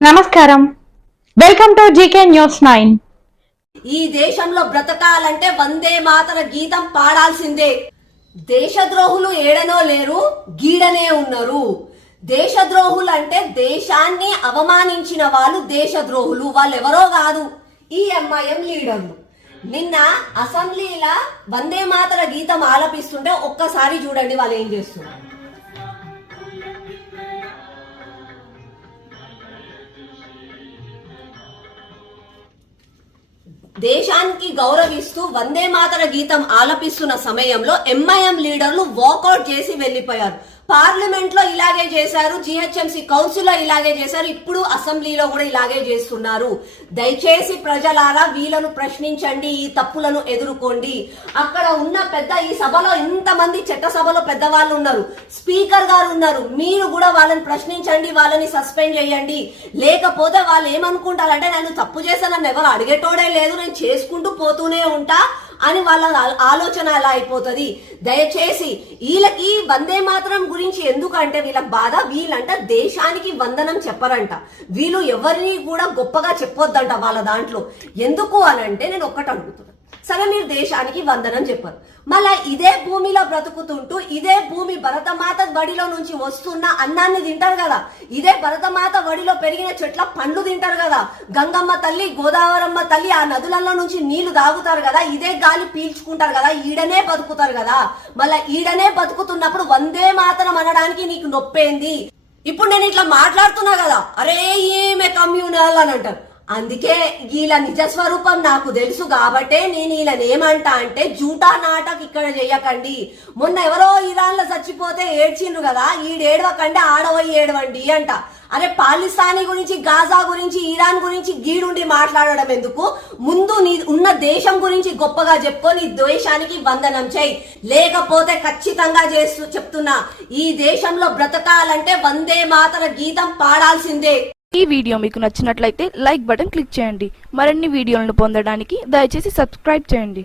నమస్కారం, welcome to GK news 9. ఈ దేశంలో బ్రతకాలంటే వందే మాతర గీతం పాడాల్సిందే. దేశద్రోహులు ఏడనో లేరు, గీడనే ఉన్నారు. దేశద్రోహులు అంటే దేశాన్ని అవమానించిన వాళ్ళు దేశద్రోహులు. వాళ్ళెవరో కాదు, ఈ ఎంఐఎం లీడర్లు. నిన్న అసెంబ్లీలో వందే మాతర గీతం ఆలపిస్తుంటే ఒక్కసారి చూడండి వాళ్ళు ఏం చేస్తున్నారు. దేశానికి గౌరవిస్తూ వందే మాతర గీతం ఆలపిస్తున్న సమయంలో ఎంఐఎం లీడర్లు వాకౌట్ చేసి వెళ్లిపోయారు. పార్లమెంట్ లో ఇలాగే చేశారు, జిహెచ్ఎంసీ కౌన్సిల్ లో ఇలాగే చేశారు, ఇప్పుడు అసెంబ్లీలో కూడా ఇలాగే చేస్తున్నారు. దయచేసి ప్రజలారా వీళ్ళను ప్రశ్నించండి, ఈ తప్పులను ఎదుర్కోండి. అక్కడ ఉన్న పెద్ద ఈ సభలో ఇంతమంది చట్టసభలో పెద్దవాళ్ళు ఉన్నారు, స్పీకర్ గారు ఉన్నారు, మీరు కూడా వాళ్ళని ప్రశ్నించండి, వాళ్ళని సస్పెండ్ చేయండి. లేకపోతే వాళ్ళు ఏమనుకుంటారంటే నేను తప్పు చేశాను, నన్ను ఎవరు అడిగేటోడే లేదు, నేను చేసుకుంటూ పోతూనే ఉంటా అని వాళ్ళ ఆలోచన అలా అయిపోతుంది. దయచేసి వీళ్ళకి వందే మాతరం గురించి ఎందుకంటే వీళ్ళ బాధ, వీళ్ళంట దేశానికి వందనం చెప్పరంట, వీళ్ళు ఎవరిని కూడా గొప్పగా చెప్పొద్దంట వాళ్ళ దాంట్లో. ఎందుకు అనంటే నేను ఒక్కటి అడుగుతున్నాను, సరే మీరు దేశానికి వందనం చెప్పరు, మళ్ళా ఇదే భూమిలో బ్రతుకుతుంటూ ఇదే భూమి భరతమాత వడిలో నుంచి వస్తున్న అన్నాన్ని తింటారు కదా, ఇదే భరతమాత వడిలో పెరిగిన చెట్ల పండ్లు తింటారు కదా, గంగమ్మ తల్లి గోదావరమ్మ తల్లి ఆ నదులలో నుంచి నీళ్లు తాగుతారు కదా, ఇదే గాలి పీల్చుకుంటారు కదా, ఈడనే బతుకుతారు కదా. మళ్ళా ఈడనే బతుకుతున్నప్పుడు వందే మాతరం అనడానికి నీకు నొప్పేంది? ఇప్పుడు నేను ఇట్లా మాట్లాడుతున్నా కదా, అరే ఏమే కమ్యూనల్ అని అంటారు. అందుకే వీళ్ళ నిజ స్వరూపం నాకు తెలుసు కాబట్టే నేను వీళ్ళని ఏమంటా అంటే జూటా నాటక్ ఇక్కడ చెయ్యకండి. మొన్న ఎవరో ఇరాన్ లో చచ్చిపోతే ఏడ్చిండ్రు కదా, ఈడేడవకండి ఆడవయి ఏడవండి అంట. అరే పాకిస్తానీ గురించి, గాజా గురించి, ఇరాన్ గురించి గీడుండి మాట్లాడడం ఎందుకు? ముందు నీ ఉన్న దేశం గురించి గొప్పగా చెప్పుకో, నీ దేశానికి వందనం చేయి. లేకపోతే ఖచ్చితంగా చెప్తున్నా, ఈ దేశంలో బ్రతకాలంటే వందే మాతర గీతం పాడాల్సిందే. ఈ వీడియో మీకు నచ్చినట్లయితే లైక్ బటన్ క్లిక్ చేయండి. మరిన్ని వీడియోలను పొందడానికి దయచేసి సబ్స్క్రైబ్ చేయండి.